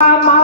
妈妈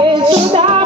to die.